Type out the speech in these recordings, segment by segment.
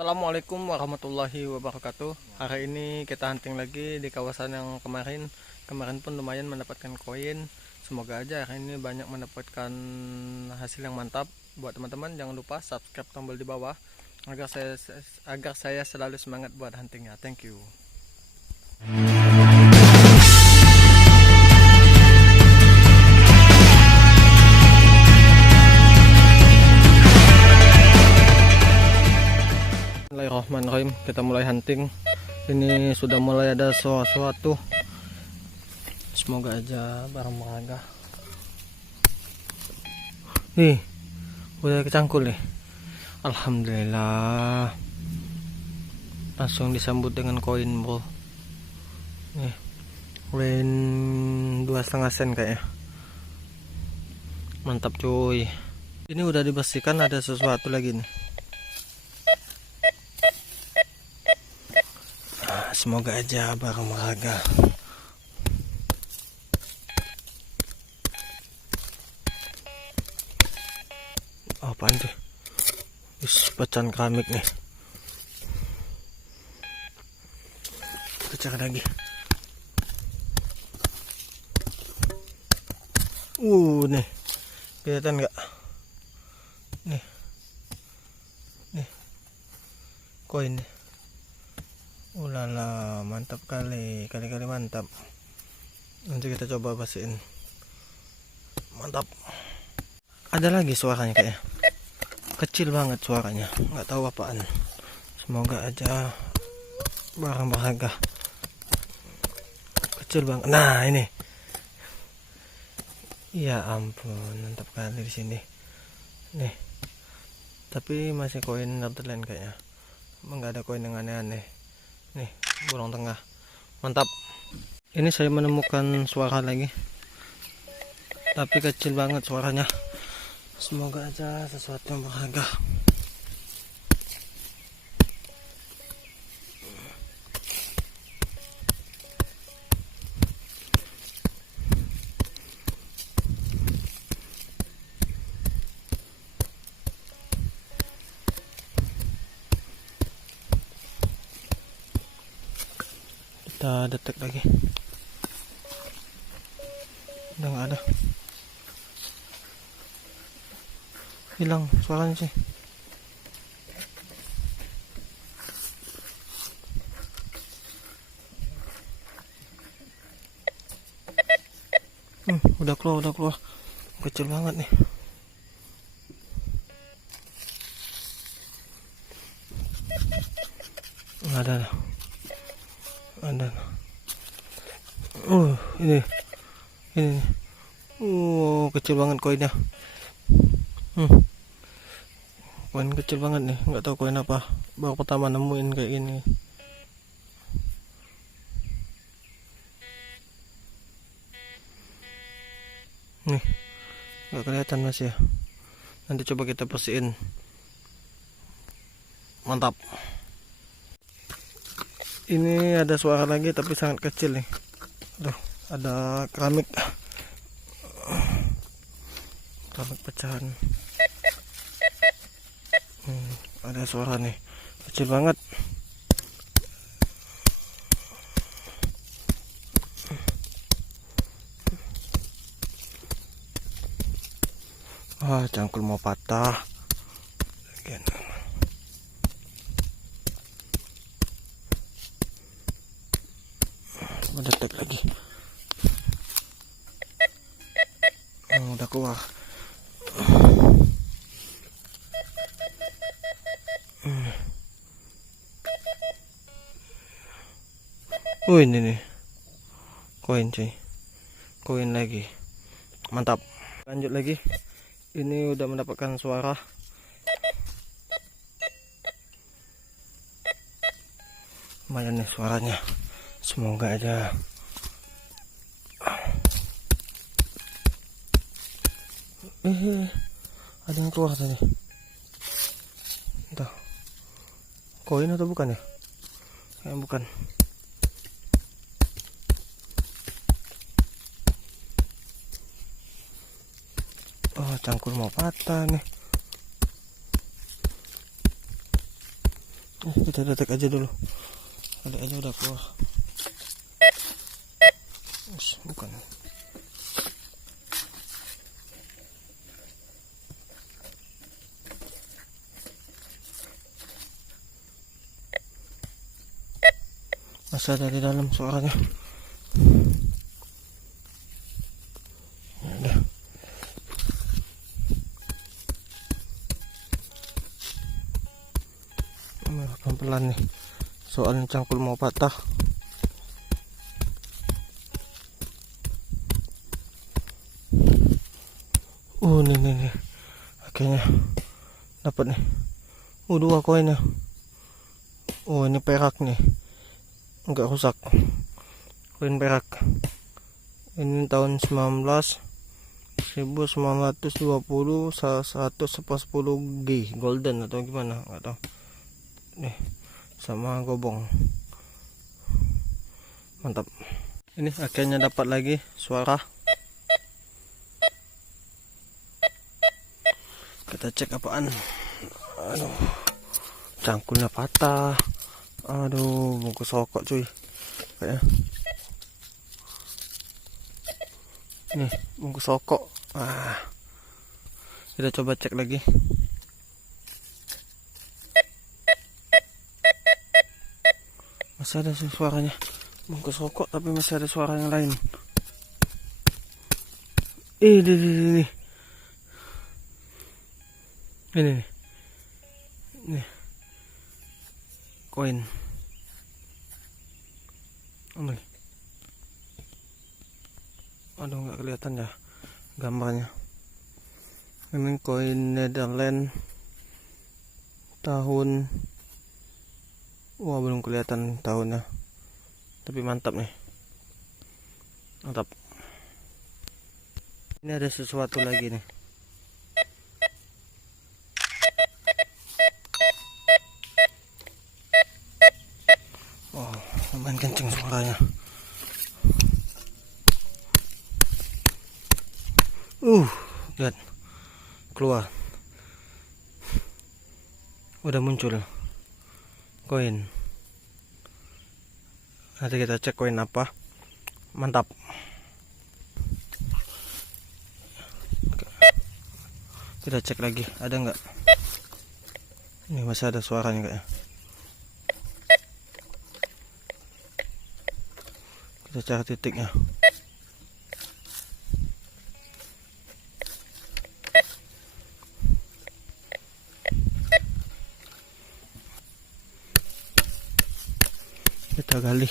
Assalamualaikum warahmatullahi wabarakatuh. Hari ini kita hunting lagi di kawasan yang kemarin. Kemarin pun lumayan mendapatkan koin. Semoga aja hari ini banyak mendapatkan hasil yang mantap. Buat teman-teman jangan lupa subscribe tombol di bawah agar saya selalu semangat buat huntingnya. Thank you. Bismillahirrahmanirrahim, kita mulai hunting. Ini sudah mulai ada sesuatu. Semoga aja barang berharga. Nih, udah kecangkul nih. Alhamdulillah. Langsung disambut dengan koin, bro. Nih, koin 2,5 sen kayaknya. Mantap cuy. Ini udah dibersihkan, ada sesuatu lagi nih. Semoga aja barang berharga. Oh, apaan tuh? Pecahan keramik nih. Pecah lagi. Nih. Kelihatan nggak? Nih. Nih. Koin nih. Ulala, mantap kali mantap. Nanti kita coba bersihin. Mantap. Ada lagi suaranya kayaknya. Kecil banget suaranya, nggak tahu apaan. Semoga aja barang berharga. Kecil banget. Nah, ini. Ya ampun, mantap kali di sini. Nih. Tapi masih koin Netherlands kayaknya. Nggak ada koin yang aneh-aneh. Nih, burung tengah. Mantap. Ini saya menemukan suara lagi. Tapi kecil banget suaranya. Semoga aja sesuatu yang berharga. Kita detek lagi. Udah nggak ada. Hilang suaranya sih. Udah keluar. Kecil banget nih. Ada. Ini. Kecil banget koinnya. Koin kecil banget nih, nggak tahu koin apa. Baru pertama nemuin kayak gini. Nih, nggak kelihatan masih ya. Nanti coba kita bersihin. Mantap. Ini ada suara lagi tapi sangat kecil nih. Aduh, ada keramik pecahan. Ada suara nih, kecil banget. Cangkul mau patah. Mendetek lagi. Udah keluar. Ini nih koin cuy, koin lagi. Mantap. Lanjut lagi. Ini udah mendapatkan suara. Lumayan nih suaranya. Semoga aja. Ada yang keluar tadi. Entah koin atau bukan ya? Kayaknya bukan. Cangkul mau patah nih. Kita detek aja dulu. Ada aja udah keluar. Bukan. Masih ada di dalam suaranya. Ya udah. Pelan-pelan nih. Soalnya cangkul mau patah. Nih. Akhirnya dapat nih. Dua koinnya. Ini perak nih. Enggak rusak. Koin perak. Ini tahun 1920 1/10 G golden atau gimana, enggak tahu. Nih, sama gobong. Mantap. Ini akhirnya dapat lagi suara. Kita cek apaan. Aduh, cangkulnya patah. Aduh, bungkus rokok cuy. Kayaknya. Nih, bungkus rokok. Kita coba cek lagi. Masih ada suaranya. Bungkus rokok tapi masih ada suara yang lain. Ini. Ini nih. Koin. Aduh, nggak kelihatan ya gambarnya. Ini koin Netherlands tahun, belum kelihatan tahunnya, tapi mantap nih, mantap. Ini ada sesuatu lagi nih. Lumayan kenceng suaranya. Lihat, keluar. Udah muncul koin. Nanti kita cek koin apa. Mantap. Kita cek lagi, ada nggak? Ini masih ada suaranya kayaknya. Kita cari titiknya. Kita gali.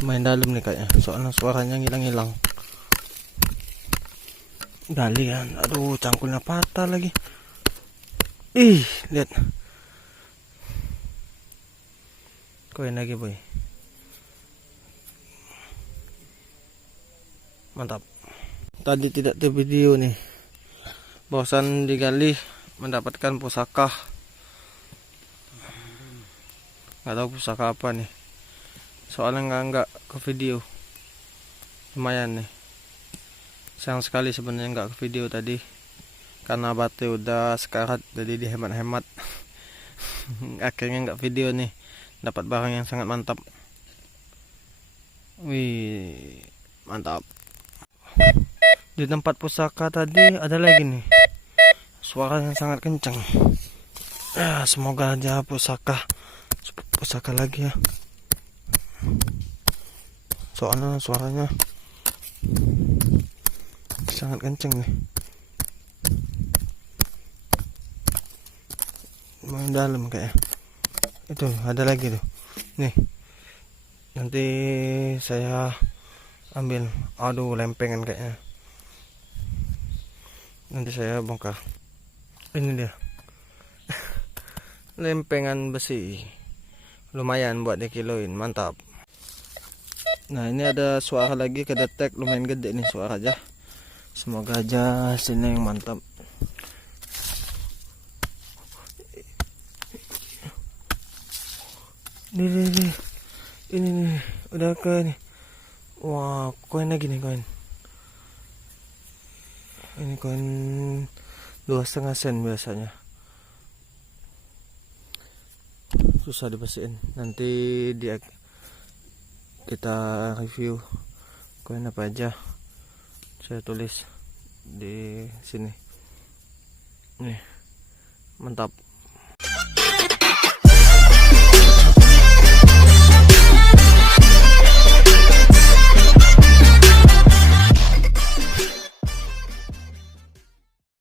Main dalam nih kayaknya, soalnya suaranya hilang-hilang. Gali kan. Aduh, cangkulnya patah lagi. Lihat. Koin lagi, boy. Mantap. Tadi tidak tervideo nih. Bosan digali mendapatkan pusaka. Nggak tahu pusaka apa nih. Soalnya nggak ke video. Lumayan nih. Sayang sekali sebenarnya nggak ke video tadi. Karena baterai udah sekarat, jadi dihemat-hemat. Akhirnya nggak video nih. Dapat barang yang sangat mantap. Wih, mantap. Di tempat pusaka tadi ada lagi nih. Suara yang sangat kencang. Semoga aja pusaka lagi ya. Soalnya suaranya sangat kencang nih. Main dalam kayak. Itu ada lagi tuh. Nih. Nanti saya ambil. Aduh, lempengan kayaknya. Nanti saya bongkar. Ini dia. Lempengan besi. Lumayan buat dikiloin, mantap. Nah, ini ada suara lagi kedetek, lumayan gede nih suara aja. Semoga aja hasilnya yang mantap. Ini nih, udah ke nih. Wah, koin lagi nih, koin. Ini koin 2,5 sen biasanya. susah dibersihin. Nanti kita review koin apa aja, saya tulis di sini. Nih, mantap.